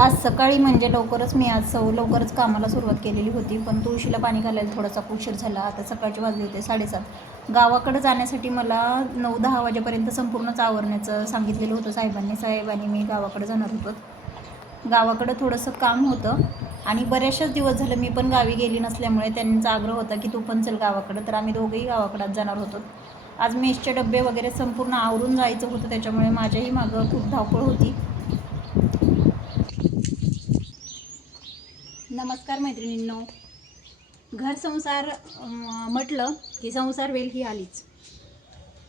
आज सकाळी म्हणजे लवकरच मी आज लवकरच कामाला सुरुवात केलेली होती, पण तुळशीला पाणी घालायला थोडासा उशीर झाला. आता सकाळचे वाजले होते 7:30. गावाकडे जाण्यासाठी मला 9-10 वाजेपर्यंत संपूर्णच आवरण्याचं सांगितलेलं होतं साहेबांनी मी गावाकडे जाणार होतो. गावाकडं थोडंसं काम होतं आणि बऱ्याचशाच दिवस झालं मी पण गावी गेली नसल्यामुळे त्यांचा आग्रह होता की तू पण चल गावाकडं. तर आम्ही दोघंही गावाकडं जाणार होतो. आज मेसचे डबे वगैरे संपूर्ण आवरून जायचं होतं, त्याच्यामुळे माझ्याही मागं खूप धावपळ होती. नमस्कार मैत्रिणींनो. घर संसार म्हटलं की संसार वेल ही आलीच.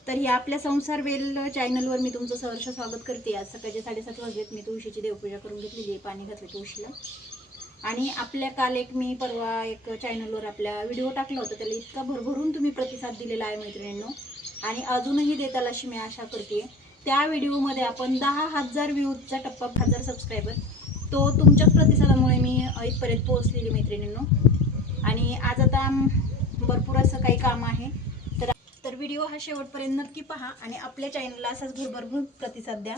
तर ही आपल्या संसार वेल चॅनलवर मी तुमचं सहर्ष स्वागत करते. आज सकाळचे 7:30 वाजलेत. मी तुळशीची देवपूजा करून घेतलेली आहे, पाणी घातलं तुळशीला. आणि आपल्या काल मी परवा एक चॅनलवर आपल्या व्हिडिओ टाकला होता, त्याला इतका भरभरून तुम्ही प्रतिसाद दिलेला आहे मैत्रिणींनो, आणि अजूनही देताल अशी मी आशा करते. त्या व्हिडिओमध्ये आपण 10,000 व्ह्यूजचा टप्पा, 1000 सबस्क्रायबर, तो तुमच्याच प्रतिसादामुळे मी इथपर्यंत पोहोचलेली मैत्रिणींनो. आणि आज आता भरपूर असं काही काम आहे, तर व्हिडिओ हा शेवटपर्यंत नक्की पहा आणि आपल्या चॅनलला असाच भरभरून प्रतिसाद द्या.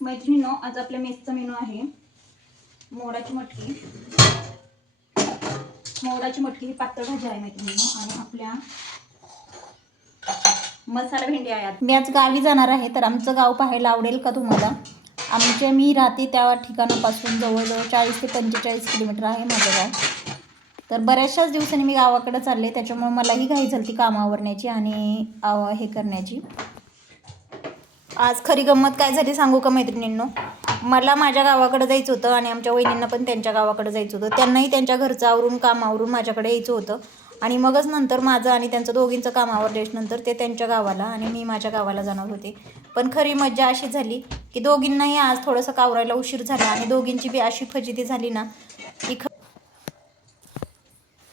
मैत्रिणींनो, आज आपल्या मेसचा मेनू आहे मोडाची मटकी ही पातळ भाजी आहे मैत्रिणींनो, आणि आपल्या मसाला भेंडी आहे. मी आज गावी जाणार आहे, तर आमचं गाव पाहायला आवडेल का तुम्हाला? मी राहते त्या ठिकाणापासून जवळजवळ 40 ते 45 किलोमीटर आहे माझं गाव. तर बऱ्याचशाच दिवसांनी मी गावाकडे चालले, त्याच्यामुळे मलाही घाई झाली काम आवरण्याची आणि हे करण्याची. आज खरी गंमत काय झाली सांगू का मैत्रिणींनो? मला माझ्या गावाकडे जायचं होतं आणि आमच्या वहिनींना पण त्यांच्या गावाकडे जायचं होतं. त्यांनाही त्यांच्या घरचं आवरून काम आवरून माझ्याकडे यायचं होतं, आणि मगच नंतर माझं आणि त्यांचं दोघींचं काम आवरल्यानंतर ते त्यांच्या गावाला आणि मी माझ्या गावाला जाणार होते. पण खरी मज्जा अशी झाली की दोघींनाही आज थोडंसं कावरायला उशीर झाला आणि दोघींची बी अशी फजिती झाली ना की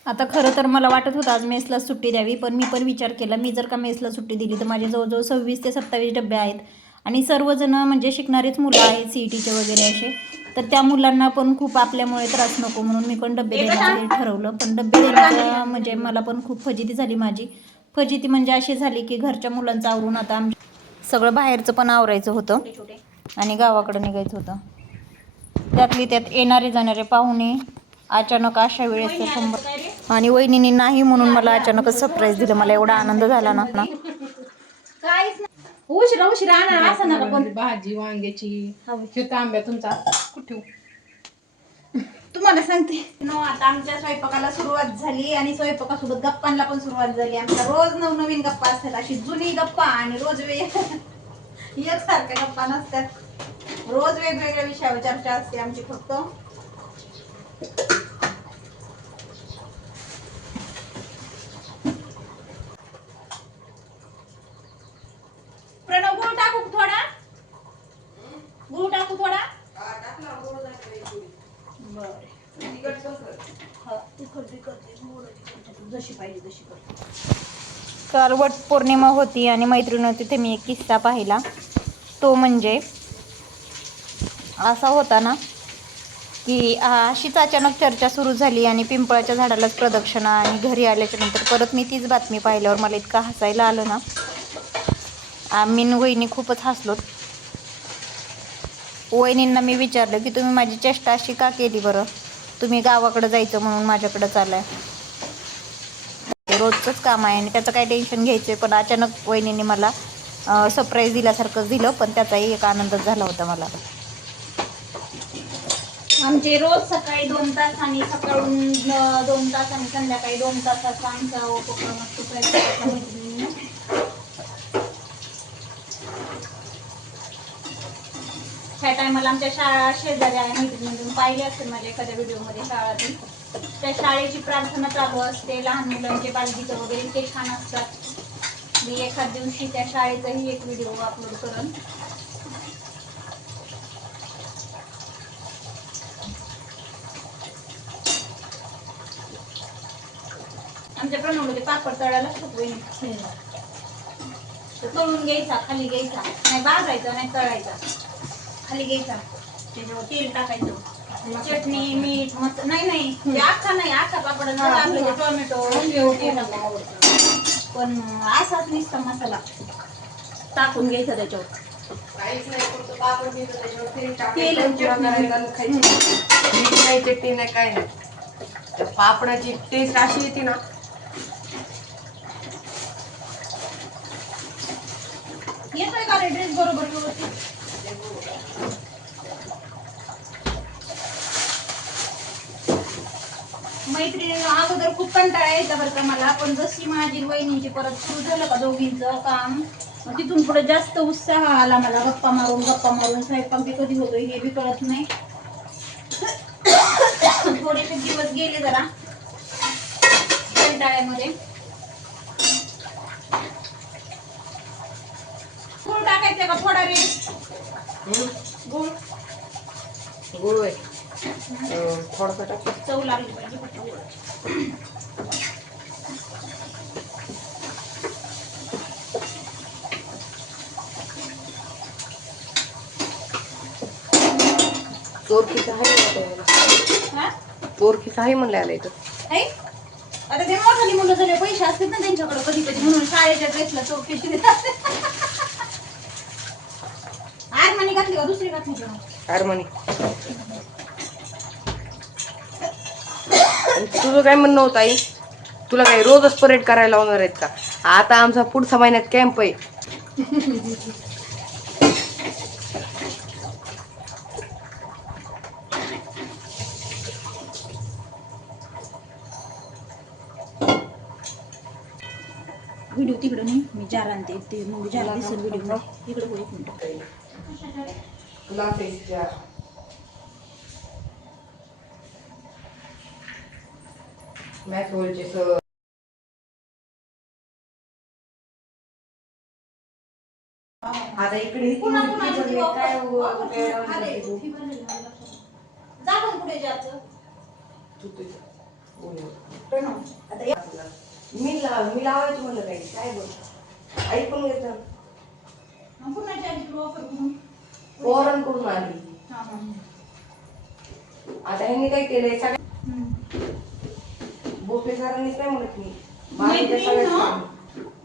आता खरं तर मला वाटत होतं आज मेसला सुट्टी द्यावी, पण मी पण विचार केला, मी जर का मेसला सुट्टी दिली तर माझे जवळजवळ 26 ते 27 डबे आहेत आणि सर्वजण म्हणजे शिकणारेच मुलं आहेत CETचे वगैरे असे. तर त्या मुलांना पण खूप आपल्यामुळे त्रास नको म्हणून मी पण डबे देण्याचं ठरवलं. पण डबे देण्याचं म्हणजे मला पण खूप फजिती झाली. माझी फजिती म्हणजे अशी झाली की घरच्या मुलांचं आवरून आता सगळं बाहेरचं पण आवरायचं होतं आणि गावाकडं निघायचं होतं. त्यातली त्यात येणारे जाणारे पाहुणे अचानक अशा वेळेस आणि वहिनींनी नाही म्हणून मला अचानकच सरप्राईज दिलं. मला एवढा आनंद झाला ना. उशिरा असं नका पण भाजी वांग्याची तांब्या तुमचा कुठे तुम्हाला सांगते नो. आता आमच्या स्वयंपाकाला सुरुवात झाली आणि स्वयंपाकासोबत गप्पांना पण सुरुवात झाली. आमच्या रोज नवनवीन गप्पा असतात, अशी जुनी गप्पा आणि रोज एकसारख्या गप्पा नसतात. रोज वेगवेगळ्या विषयावर चर्चा असते आमची. फक्त प्रणव गुळ टाकू थोडा, गुळ टाकू थोडा. जशी पाहिजे तशी कर. काल वट पौर्णिमा होती आणि मैत्रिणी तिथे मी एक किस्सा पाहिला. तो म्हणजे असा होता ना की अशीच अचानक चर्चा सुरू झाली आणि पिंपळाच्या झाडालाच प्रदक्षिणा, आणि घरी आल्याच्या नंतर परत मी तीच बातमी पाहिल्यावर मला इतका हसायला आलं ना. आम्ही वहिनी खूपच हसलो. वहिनींना मी विचारलं की तुम्ही माझी चेष्टा अशी का केली बरं? तुम्ही गावाकडे जायचं म्हणून माझ्याकडे चालाय. रोजचंच काम आहे आणि त्याचं काय टेन्शन घ्यायचं. पण अचानक वहिनींनी मला सरप्राईज दिल्यासारखं दिलं, पण त्याचाही एक आनंदच झाला होता मला. आमचे रोज सकाळी 2 तास आणि सकाळून 2 तास आणि संध्याकाळी 2 तासाचा आमचा उपक्रम असतो. ह्या टायमाला आमच्या शाळा शेजारी आहे, मैत्रिणी पाहिले असेल माझ्या एखाद्या व्हिडिओमध्ये शाळातील. त्या शाळेची प्रार्थना चालू असते, लहान मुलांचे बालगीतं वगैरे ते छान असतात. मी एखाद दिवशी त्या शाळेचाही एक व्हिडिओ अपलोड करेन. आमच्या प्रणवमध्ये पापड तळायला तळून घ्यायचा, खाली घ्यायचा, नाही भाजायचा नाही तळायचा, खाली घ्यायचा, त्याच्यावर तेल टाकायचं, चटणी मीठ मस्त नाही आखा पापड टोमॅटो पण असाच नुसता मसाला टाकून घ्यायचं त्याच्यावर. काहीच नाही, फक्त पापड घ्यायचं त्याच्यावर तेल तेल, टाकायचं, पुरा चटणी. करायचा आणि खायचं. मीठ नाही, चटणी नाही, काय नाही. त्या पापडाची टेस्ट अशी येते ना. येतोय का रे ड्रेस बरोबर व्यवस्थित? मैत्रिणी अगोदर खूप कंटाळा यायचा बरं का मला, पण जशी माझी वहिनीची परत सुरू झालं का दोघींचं काम, मग तिथून पुढे जास्त उत्साह आला मला. गप्पा मारून स्वयंपाक बी कधी होतोय हे बी कळत नाही. थोडेसे दिवस गेले जरा कंटाळ्यामध्ये. गुळ टाकायचं का थोडा रे? गुळ गुळ आहे थोडासा टाक. चव लागली पाहिजे फक्त गुळाची. चोरकीचं आहे हा? चोरकीचं आहे म्हणलं आलं इथं. ऐक, आता ते मोठाली मुलं झाले, पैसे असतात ना त्यांच्याकडे कधी कधी, म्हणून शाळेच्या ड्रेसला चौकशी देतात. आरमानी घातली का दुसरी घातली का? हार्मोनी. तुझं काय म्हणणं होतं आई? तुला काय रोजच परेड करायला लावणार आहेत का? आता आमचा पुढच्या महिन्यात कॅम्प आहे. व्हिडिओ तिकडे नाही, मी जार आणते ते, मग जार दिसेल व्हिडिओ. इकडे बघ एक मिनिट. आता इकडे पुन्हा पुन्हा किती वापर- काय वापर- अरे, ही भरलेली मला लक्षात नाही. जा पण पुढे जायचं. प्रणव, आता या. मी लावायचं म्हणलं काही काय बोल आई पण येत मग पुन्हा चार्ज करू वापर करून. पोरण करून आली. हा, हा, हा. आता ह्यांनी काय केलंय सगळ्या हम्म. बोपे सरांनीच नाही म्हणत मी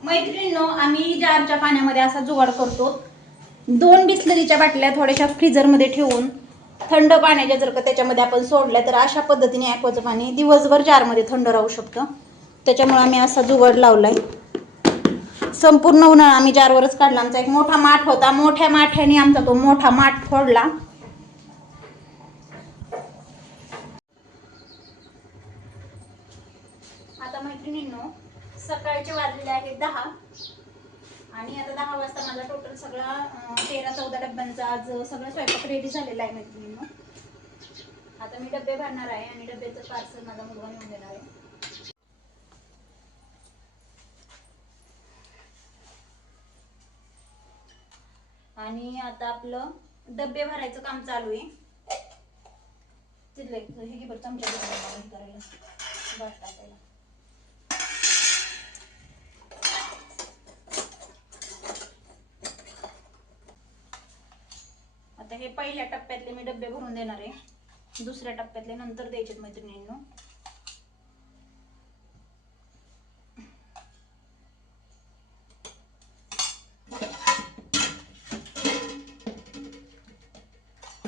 मैत्रिणींनो, आम्ही जारच्या पाण्यामध्ये असा जुगाड करतो. 2 बिस्लरीच्या बाटल्या थोड्याशा फ्रीजरमध्ये ठेवून थंड पाण्याच्या जर का त्याच्यामध्ये आपण सोडल्या तर अशा पद्धतीने ॲक्वाचं पाणी दिवसभर जारमध्ये थंड राहू शकतं. त्याच्यामुळे आम्ही असा जुगाड लावलाय. संपूर्ण उन्हाळा आम्ही जारवरच काढला. आमचा एक मोठा माठ होता, मोठ्या माठ्याने आमचा तो मोठा माठ फोडला. आता मैत्रिणींनो, सकाळचे वाजलेले आहेत 10 आणि आता 10 वाजता माझा टोटल सगळा 13-14 डब्यांचा आज सगळं स्वयंपाक रेडी झालेला आहे मैत्रिणींनो. आता मी डबे भरणार आहे आणि डब्याचं पार्सल माझा मुलगा नेऊन देणार आहे. आणि आता आपलं डबे भरायचं काम चालू आहे. तिथले हे घे बरं चमचा करायला बाट टाकायला. आता हे पहिल्या टप्प्यातले मी डबे भरून देणार आहे. दुसऱ्या टप्प्यातले नंतर द्यायचे मैत्रिणींनो.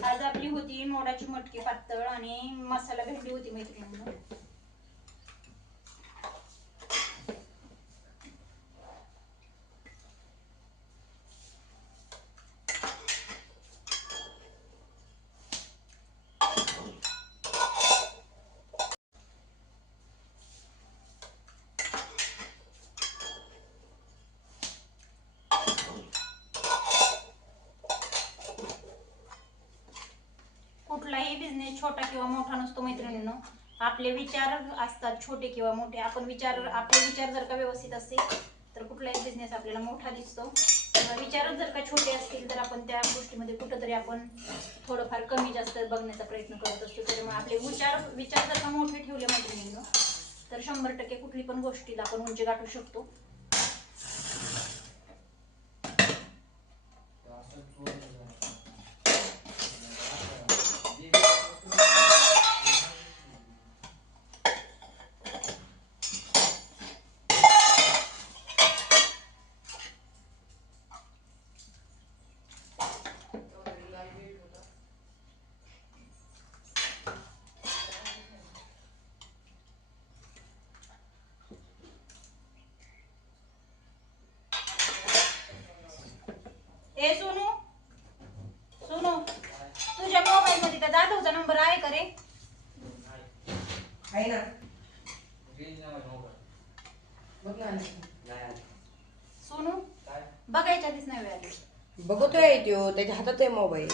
आज आपली होती मोडाची मटकी पातळ आणि मसाला भेंडी होती मैत्रिणींनो. कुठलाही बिझनेस छोटा किंवा मोठा नसतो मैत्रिणींनो. आपले विचार असतात छोटे किंवा मोठे. आपले विचार जर का व्यवस्थित असतील तर कुठलाही बिझनेस आपल्याला मोठा दिसतो. किंवा विचारच जर का छोटे असतील तर आपण त्या गोष्टीमध्ये कुठंतरी आपण थोडंफार कमी जास्त बघण्याचा प्रयत्न करत असतो. त्यामुळे आपले विचार जर का मोठे ठेवले मैत्रिणींनो तर 100% कुठली पण गोष्टीला आपण उंची गाठू शकतो. ए सोनू सोनू तुझ्या मोबाईल मध्ये त्या जाधवचा नंबर आहे का रे? आहे ना. बघ ना. सोनू बघायच्या आधीच नाही वेळ आली. बघतोय तो, त्याच्या हातात आहे मोबाईल.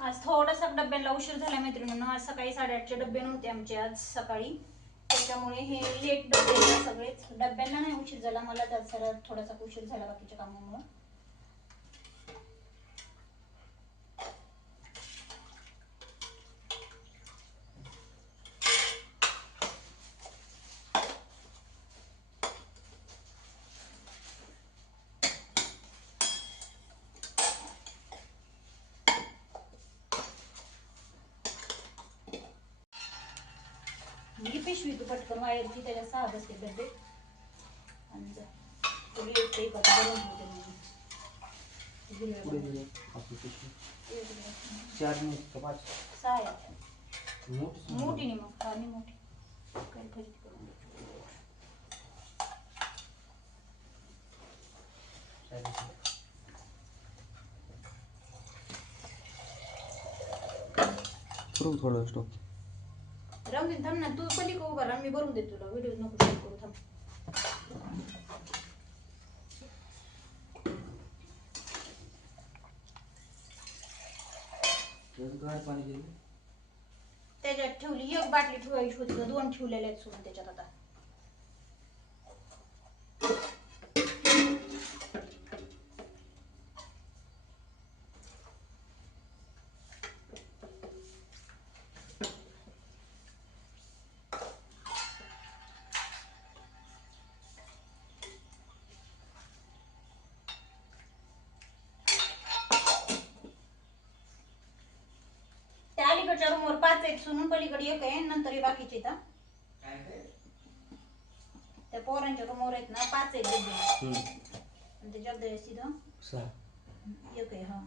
आज थोडासा डब्याला उशीर झाला मैत्रिणींनो. आज सकाळी 8:30चे डबे नव्हते आमचे आज सकाळी, त्याच्यामुळे हे लेट डबे आहेत सगळेच. डब्यांना नाही उशीर झाला, मला त्यात जरा थोडासा उशीर झाला बाकीच्या कामामुळे. ही पिशवी तू पटकन वायरची, त्याच्या 6 बसते डबे आणि जा. तो लेट ते कट करून ठेवते मी. सहा आहे. मोठी नाही मग आणि मोठी काही खरेदी करून दे. थोडं स्टॉप. राहून दे, थांब ना तू पली का उभा राहा, मी भरून देते तुला. व्हिडिओ नको शूट करू, थांब. त्याच्यात ठेवली एक बाटली ठेवायची होती, 2 ठेवलेल्या आहेत सोडून त्याच्यात आता. त्या अलीकडच्या रूमवर 5 आहेत सोनून, पलीकडे 1 आहे, नंतर हे बाकीचे आहेत. त्या पोरांच्या रूमवर आहेत ना 5 आहेत डबे आणि त्याच्यात सीधं 1 आहे. हा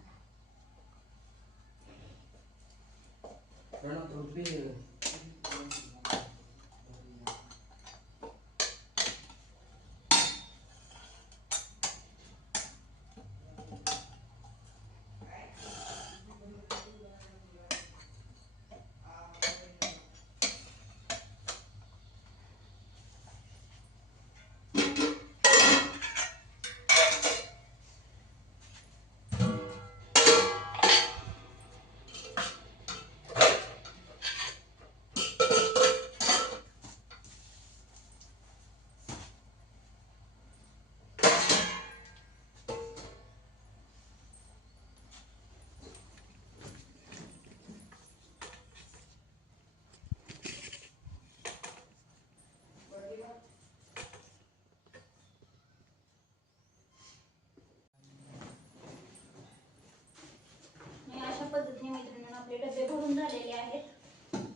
अशा पद्धतीने मैत्रिणींना आपले डबे भरून झालेले आहेत.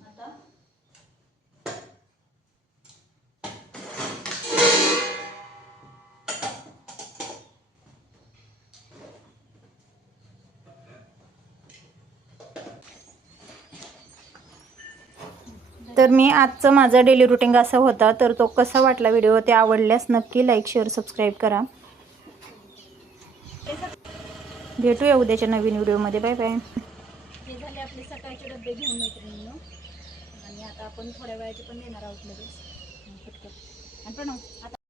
आता तर मी आजचं माझं डेली रुटीन असा होता. तर तो कसा वाटला व्हिडिओ ते आवडल्यास नक्की लाईक शेअर सबस्क्राईब करा. भेटूया उद्याच्या नवीन व्हिडिओमध्ये. Bye bye. हे झाले आपले सकाळचे डबे घेऊन मैत्रिणींनो, आणि आता आपण थोड्या वेळाचे पण देणार आहोत लगेच. आणि प्रणव आता